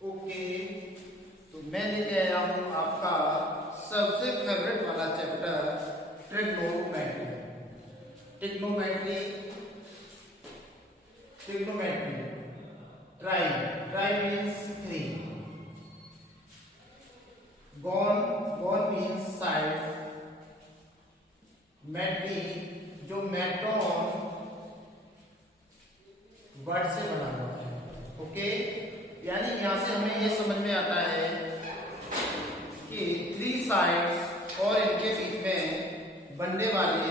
Okay, तो मैं लेके आया हूं आपका सबसे फेवरेट वाला chapter trigonometry. Trigonometry trigonometry tri tri means three, gon gon means side, metry जो मैट्रॉन वर्ड से बना हुआ है। ओके, यानी यहां से हमें यह समझ में आता है कि थ्री साइड्स और इनके बीच में बनने वाले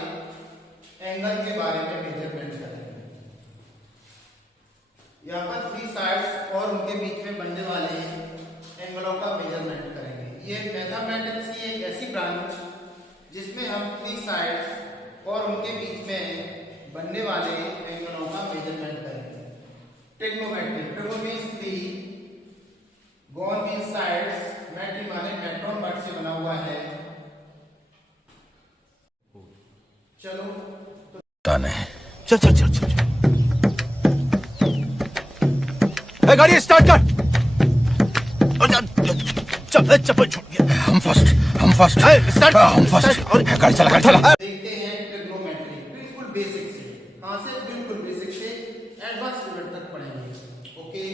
एंगल के बारे में मेजरमेंट करेंगे। यहाँ पर थ्री साइड्स और उनके बीच में बनने वाले एंगलों का मेजरमेंट करेंगे। ये मैथमेटिक्स की एक ऐसी ब्रांच जिसमें हम थ्री साइड्स और उनके बीच में बनने वाले एंगलों का मेजरमेंट करेंगे। Trigonometry, trigono means three, gon means sides, metry माने मैट्रॉन वर्ड से बना हुआ है। चलो तो नहीं, चल चल चल चल गाड़ी स्टार्ट कर। चल चप्पल छूट गया। हम फर्स्ट गाड़ी चला। देखते हैं ट्रिग्नोमेट्री बिल्कुल बेसिक से, कहां से? बिल्कुल बेसिक से एडवांस लेवल तक पढ़ेंगे। ओके,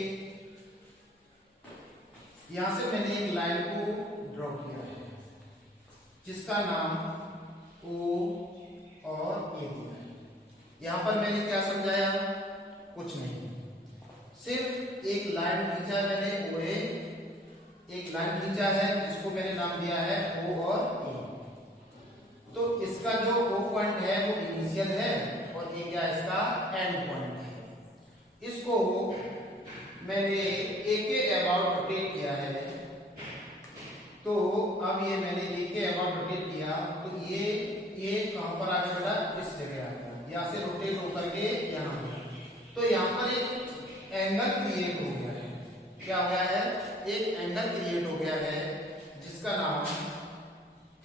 यहां से मैंने एक लाइन को ड्रॉ किया है जिसका नाम ओ और ए दिया है। यहां पर मैंने क्या समझाया? कुछ नहीं, सिर्फ एक लाइन खींचा मैंने ओ ए, एक लाइन खींचा है जिसको मैंने नाम दिया है ओ और ए। तो इसका जो ओ पॉइंट है वो इनिशियल है और ए क्या है? इसका एंड पॉइंट है। इसको मैंने ए के अबाउट रोटेट किया है। तो अब ये मैंने ए के अबाउट रोटेट किया तो ये कहां पर आ गया बेटा? इस जगह आ गया। यहां से रोटेट होकर के यहां पे, तो यहां पर एक एंगल क्रिएट हो गया है। क्या हो गया है? एक एंगल क्रिएट हो गया है जिसका नाम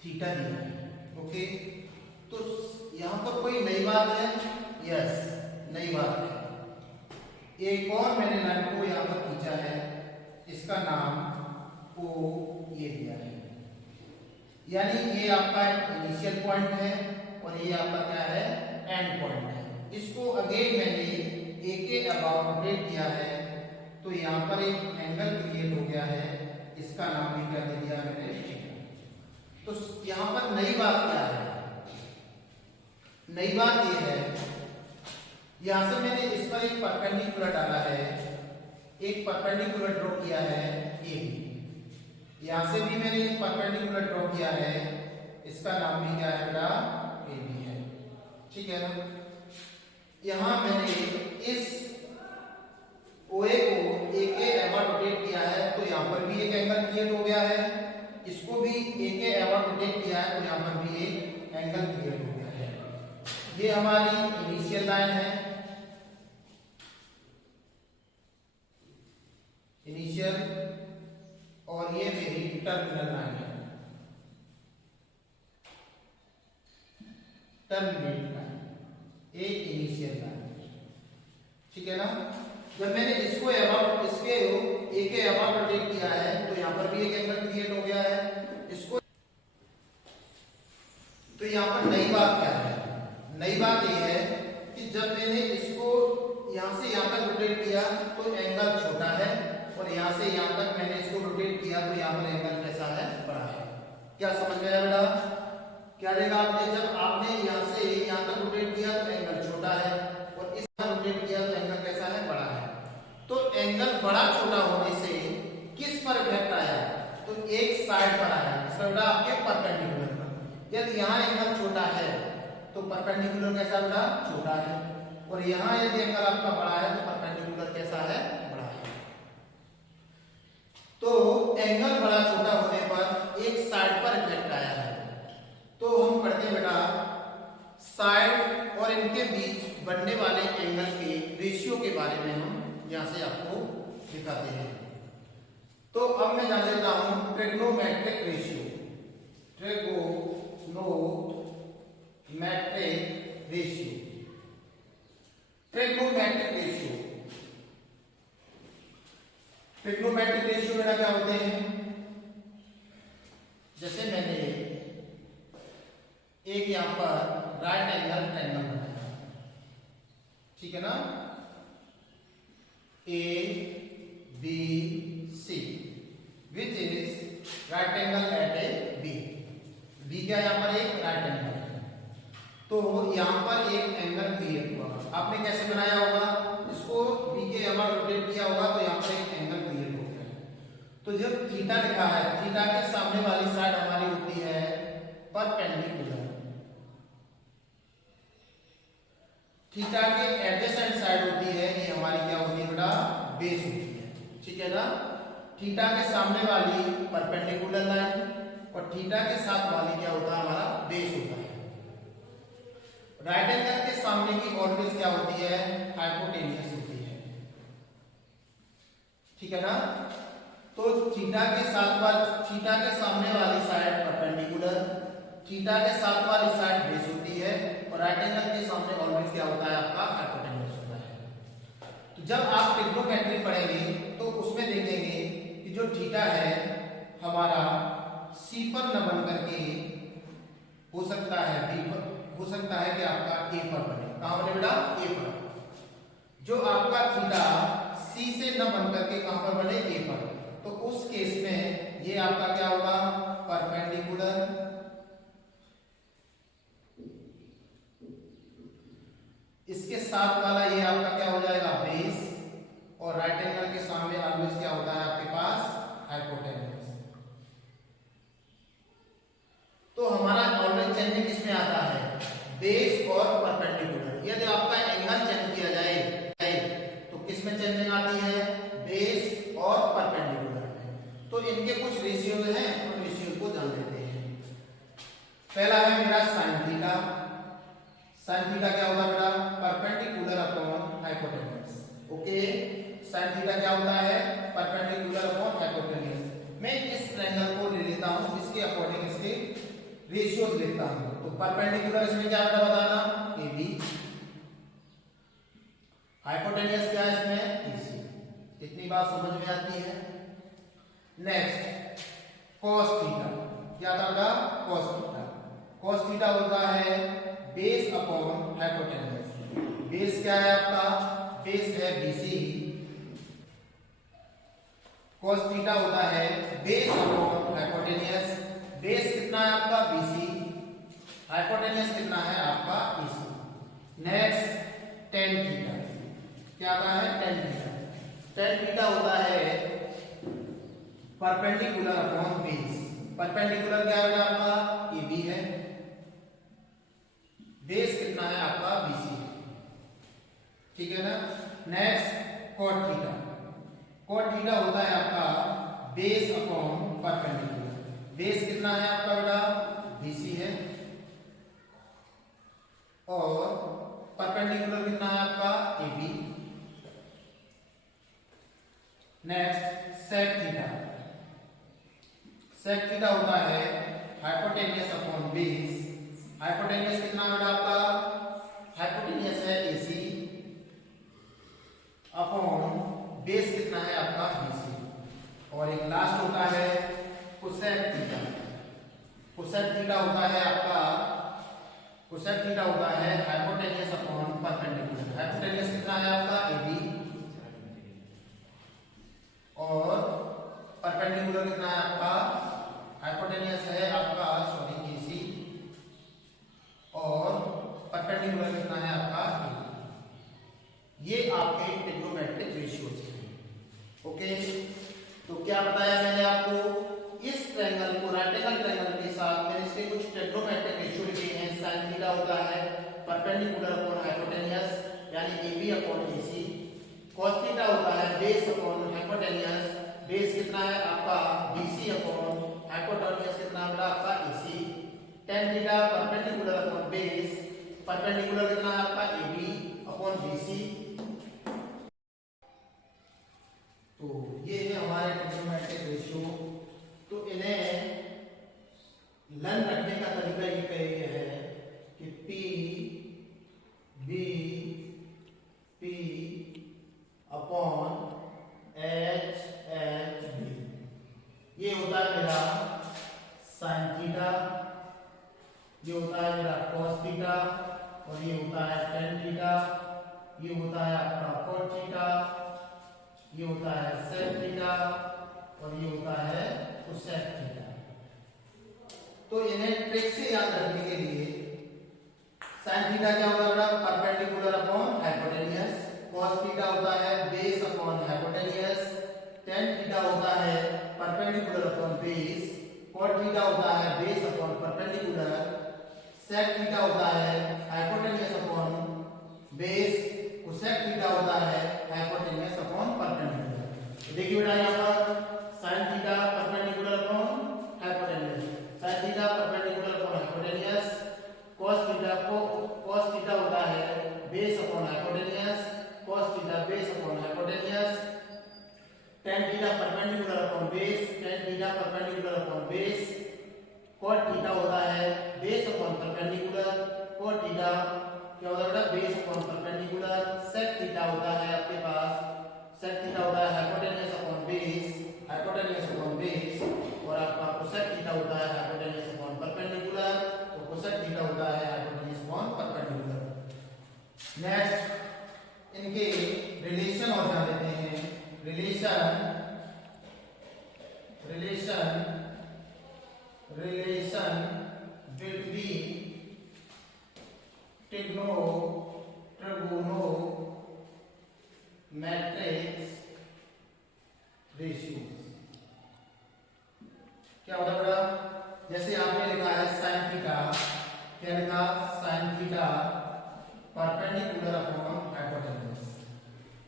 थीटा दिया है। ओके, तो यहां पर कोई नई बात है? यस, नई बात है। एक और मैंने लाइन को यहां पर खींचा है, इसका नाम ओ ये दिया है। यानी ये आपका इनिशियल पॉइंट है और ये आपका क्या है? एंड पॉइंट है। इसको अगेन मैंने ए के अबाउट रोटेट किया है तो यहां पर एक एंगल क्रिएट हो गया है, इसका नाम भी क्या दे दिया मैंने? थीटा। तो यहां पर नई बात क्या है? नई बात ये है, यहां से मैंने इस पर एक परपेंडिकुलर डाला है, एक परपेंडिकुलर ड्रॉ किया है ए बी। यहां से भी मैंने एक परपेंडिकुलर ड्रॉ किया है, इसका नाम भी क्या है बेटा? ए बी है। ठीक है ना? यहां मैंने इस ओए को ए के अबाउट रोटेट किया है तो यहां पर भी एक एंगल क्रिएट हो गया है। इसको भी ए के अबाउट रोटेट किया है तो यहां पर भी एक एंगल क्रिएट हो गया है। ये हमारी इनिशियल लाइन है, इनिशियल, और ये मेरी टर्मिनल लाइन है, टर्मिनेट लाइन, एक इनिशियल लाइन। ठीक है ना? जब मैंने इसके ए के अबाउट रोटेट किया है तो यहां पर भी एक एंगल क्रिएट हो गया है। इसको तो यहां पर नई बात क्या है? नई बात यह है कि जब मैंने इसको यहां से यहां तक रोटेट किया तो एंगल छोटा है और यहां से यहां तक मैंने इसको रोटेट किया तो यहां पर एंगल कैसा है? बड़ा है। क्या समझ में आया बेटा? क्या देखा आपने? जब आपने यहां से यहां तक रोटेट किया तो एंगल छोटा है और इस तरह रोटेट किया तो एंगल कैसा है? बड़ा है। तो एंगल बड़ा छोटा होने से किस पर इफेक्ट आया? तो एक साइड पर आया, बेटा आपके परपेंडिकुलर पर। यदि यहां एंगल छोटा है तो परपेंडिकुलर कैसा बेटा? छोटा है। और यहां यदि एंगल आपका बड़ा है तो परपेंडिकुलर कैसा है? बड़ा है। तो एंगल बड़ा छोटा होने पर एक साइड पर इफेक्ट आया है। तो हम पढ़ते हैं बेटा साइड और इनके बीच बनने वाले एंगल के रेशियो के बारे में हम यहां से आपको दिखाते हैं। तो अब मैं जान लेता हूं trigonometric ratio. Trigonometric ratio, trigonometric ratio trigonometric ratio मेरा क्या होते हैं, जैसे मैंने एक यहां पर राइट एंगल ट्रायंगल बनाया, ठीक है ना, A B C which is right angle at A B. B क्या यहां पर एक राइट एंगल है, तो यहां पर एक एंगल क्रिएट हुआ। आपने कैसे बनाया होगा, इसको बी के यहां रोटेट किया होगा तो यहां पर एक एंगल क्रिएट हो गया। तो जब थीटा लिखा है, थीटा के सामने वाली साइड हमारी होती है परपेंडिकुलर, थीटा के एडजेसेंट साइड होती है, ये हमारी क्या होती है बेटा, बेस होती है, ठीक है ना। थीटा के सामने वाली परपेंडिकुलर लाइन और थीटा के साथ वाली क्या होता है, हमारा बेस होता है। राइट एंगल के सामने की ऑलवेज क्या होती है, हाइपोटेन्यूस होती है, ठीक है ना। तो थीटा के सामने वाली साइड परपेंडिकुलर, थीटा के साथ वाली साइड बेस होती है और राइट एंगल के सामने ऑलवेज क्या होता है, आपका हाइपोटेन्यूस होता है। तो जब आप ट्रिग्नोमेट्री पढ़ेंगे तो उसमें देखेंगे कि जो थीटा है हमारा सी पर न बन करके हो सकता है बी पर, हो सकता है कि आपका ए पर बने। कहां बने बेटा, ए पर। जो आपका थीटा सी से न बन करके कहां पर बने, ए पर, तो उस केस में ये आपका क्या होगा, परपेंडिकुलर, इसके साथ वाला ये आपका क्या हो जाएगा, बेस, और राइट एंगल के सामने ऑलवेज क्या होता है आपके पास, हाइपोटेन्यूस। तो हमारा ऑलवेज चेंजिंग किसमें आता है, बेस और परपेंडिकुलर। यदि आपका एंगल चेंज किया जाए तो किसमें चेंजिंग आती है, बेस और परपेंडिकुलर में। तो इनके कुछ रेशियोज हैं, उन रेशियोज को जान लेते हैं। पहला है मेरा साइन थीटा। साइन थीटा क्या होता है बेटा, perpendicular upon hypotenuse. Okay, sine theta क्या होता है, परपेंडिकुलर अपॉन हाइपोटेन्यूस। मैं इस ट्रायंगल को ले लेता हूं, इसके अकॉर्डिंग इसके रेशियोज लिखता हूं। तो परपेंडिकुलर इसमें क्या बेटा बताना, ए बी, हाइपोटेन्यूस क्या है इसमें, एसी। इतनी बात समझ में आती है। नेक्स्ट cos थीटा, क्या था बेटा, cos थीटा। cos थीटा होता है बेस अपॉन हाइपोटेन्यूस। बेस क्या है आपका, बेस है बीसी। cos थीटा होता है बेस अपॉन हाइपोटेन्यूस। बेस कितना है आपका, बीसी, हाइपोटेन्यूस कितना है आपका, एसी। नेक्स्ट tan थीटा, क्या आता है, tan थीटा। tan थीटा होता है परपेंडिकुलर अपॉन बेस। परपेंडिकुलर क्या है आपका, ए बी है, बेस कितना है आपका, बीसी, ठीक है ना। Next cot theta. cot theta होता है आपका बेस अपॉन परपेंडिकुलर। बेस कितना है आपका बेटा, बीसी है, और परपेंडिकुलर कितना है आपका, A B. Next sec theta. sec theta होता है हाइपोटेन्यूस अपॉन बेस। हाइपोटेन्यूस कितना है बेटा आपका, हाइपोटेन्यूस है एसी, अपॉन बेस कितना है आपका, बीसी। और एक लास्ट होता है cosec थीटा। cosec थीटा होता है आपका, cosec थीटा होता है हाइपोटेन्यूस अपॉन परपेंडिकुलर। हाइपोटेन्यूस कितना है आपका, ए बी, और परपेंडिकुलर कितना है आपका, हाइपोटेन्यूस है आपका, सॉरी, एसी, और परपेंडिकुलर कितना है आपका, ए। ये आपके ट्रिग्नोमेट्रिक रेशियोज हैं। ओके, तो क्या बताया मैंने आपको, इस ट्रायंगल को, राइट एंगल ट्रायंगल के साथ मैंने इसके कुछ ट्रिग्नोमेट्रिक रेशियो लिखे हैं। साइन थीटा होता है परपेंडिकुलर अपॉन हाइपोटेन्यूस, यानी AB upon AC. cos theta होता है बेस अपॉन हाइपोटेन्यूस। बेस कितना है आपका, बीसी, अपॉन हाइपोटेन्यूस कितना है आपका, AC. tan theta perpendicular upon base, perpendicular कितना है आपका, एबी अपॉन बीसी। तो ये है हमारे ट्रिग्नोमेट्रिक रेशियो। तो इन्हें लर्न रखने का तरीका ये कहे है कि P B P upon H और ये होता है कोसेक थीटा। तो इन्हें ट्रिक से याद रखने के लिए साइन थीटा क्या होता है? Perpendicular upon hypotenuse. Cos theta होता है base upon hypotenuse. Tan theta होता है perpendicular upon base. Cot theta होता है base upon perpendicular. Sec theta होता है hypotenuse upon base. Cosec theta होता है हाइपोटेन्यूस अपॉन परपेंडिकुलर। देखिए बेटा यहाँ पर sine theta perpendicular upon hypotenuse, sine theta perpendicular upon hypotenuse. cos theta होता है base upon hypotenuse. cos theta base upon hypotenuse. tan theta perpendicular upon base, tan theta perpendicular upon base. cot theta होता है base upon perpendicular. cot theta क्या होता है? Base upon perpendicular. sec theta होता है आपके पास, sec थीटा होता है hypotenuse upon base, hypotenuse upon base. और आपका cosec थीटा होता है हाइपोटेन्यूस अपॉन परपेंडिकुलर, तो cosec थीटा होता है हाइपोटेन्यूस अपॉन परपेंडिकुलर। नेक्स्ट इनके रिलेशन और जान लेते हैं। रिलेशन बिटवीन ट्रिगोनोमेट्रिक रेशियोज क्या होता है बेटा? जैसे आपने लिखा है साइन थीटा, क्या लिखा? Sign theta perpendicular upon hypotenuse.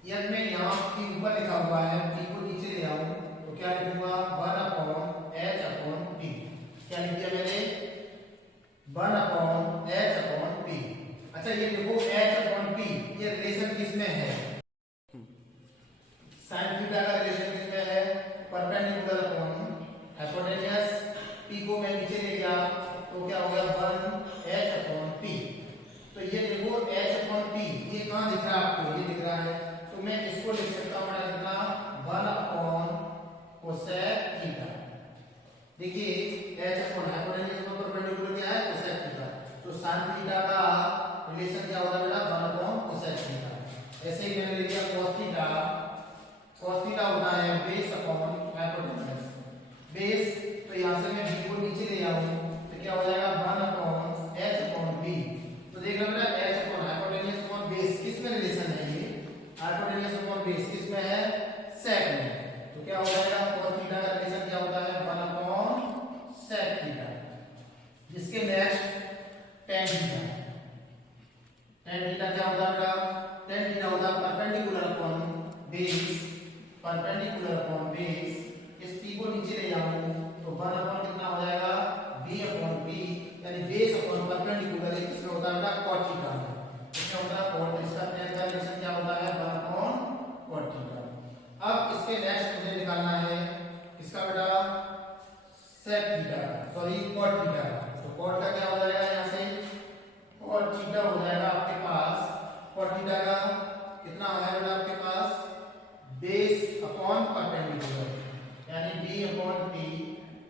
यदि मैं यहाँ की ऊपर लिखा हुआ है, p को नीचे ले आऊं तो क्या लिखूंगा? 1 अपॉन h अपॉन p। क्या लिख दिया मैंने? 1 अपॉन h अपॉन p। अच्छा ये देखो h अपॉन p, ये रिलेशन किसमें है? साइन थीटा का रिलेशन किसमें है? Perpendicular upon hypotenuse. p को मैं नीचे ले गया तो क्या हो गया? 1 h अपॉन p। तो ये देखो h अपॉन p, ये कहाँ दिख रहा है आपको? ये दिख रहा है। तो मैं इसको लिख सकता हूँ कितना? 1 अपॉन कोसेक थीटा। देखिए h अपॉन हाइपोटेन्यूस में परपेंडिकुलर क्या है? Cosec theta. तो साइन थीटा का रिलेशन क्या होता है बेटा? 1 अपॉन कोसेक थीटा। ऐसे ही मैंने ले लिया cos थीटा, cos थीटा होता है बेस अपॉन हाइपोटेन्यूस। बेस तो यहाँ से मैं b को नीचे ले आऊँ तो क्या हो जाएगा? 1 अपॉन h अपॉन b। तो देख लो बेटा h upon hypotenuse upon base किस में रिलेशन है? ये हाइपोटेन्यूस अपॉन बेस किस में है? सेक में। तो क्या हो जाएगा? cos थीटा का रिलेशन क्या होता है? 1 अपॉन सेक थीटा। जिसके next tan theta. tan theta क्या होता है बेटा? tan थीटा होता है perpendicular upon base, perpendicular upon base. इस p को नीचे ले जाऊं तो 1 अपॉन कितना हो जाएगा? b अपॉन p, यानी बेस अपॉन परपेंडिकुलर। इसमें होता है बेटा cot थीटा। इसमें होता है cot। इसका tan का रिलेशन क्या होता है? 1 अपॉन cot थीटा। अब इसके नेक्स्ट मुझे निकालना है इसका बेटा sec theta, sorry cot theta. तो cot का क्या हो जाएगा? यहाँ से cot थीटा हो जाएगा आपके पास। cot थीटा का कितना है बेटा आपके पास? बेस अपॉन परपेंडिकुलर, यानी b अपॉन p।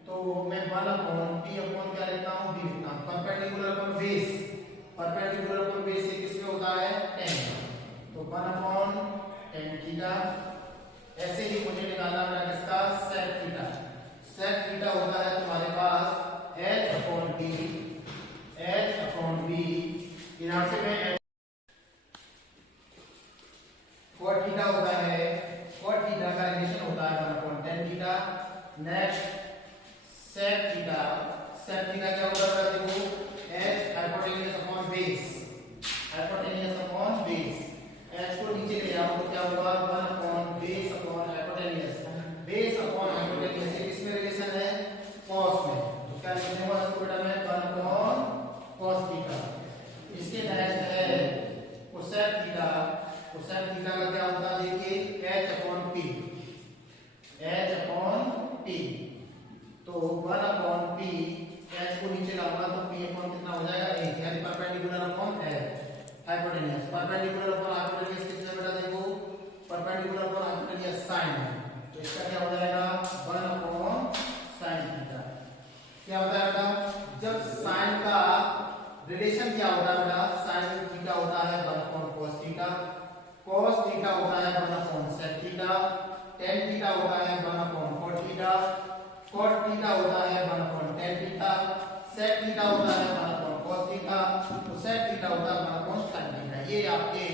तो मैं 1 अपॉन p अपॉन क्या लिखता हूँ? b लिखता हूँ। Perpendicular upon base, perpendicular upon base ये किसमें होता है? tan। तो 1 अपॉन tan थीटा। ऐसे ही मुझे निकालना है किसका? sec theta. sec थीटा होता है तुम्हारे पास h upon b, h upon b। यहाँ से मैं cot थीटा होता है, cot थीटा का रिलेशन होता है 1 upon tan theta. Next sec theta, sec theta क्या होता है? देखो h hypotenuse upon base, hypotenuse upon base. h को नीचे ले आओ तो क्या होगा? 1 upon base upon hypotenuse. Base upon hypotenuse ये किसमें रिलेशन है? cos में। तो क्या लिखने होगा इसको बेटा? मैं 1 अपॉन cos थीटा। इसके नेक्स्ट है cosec थीटा। cosec थीटा का क्या होता है? देखिए h upon p, h upon p। तो 1 अपॉन p, h को नीचे लाऊंगा तो p अपॉन कितना हो जाएगा? 1, यानी perpendicular upon hypotenuse. Perpendicular upon hypotenuse किसमें बेटा? देखो परपेंडिकुलर अपॉन हाइपोटेन्यूस साइन। तो इसका क्या हो जाएगा? 1 अपॉन साइन थीटा। क्या होता है बेटा? जब साइन का रिलेशन क्या होता है बेटा? साइन थीटा होता है 1 upon cos theta, cos theta होता है 1 upon sec theta, tan theta होता है 1 upon cot theta. cot theta होता है 1/tan थीटा, sec थीटा होता है 1/cos थीटा, तो sec थीटा होता है 1/sin थीटा। ये आपके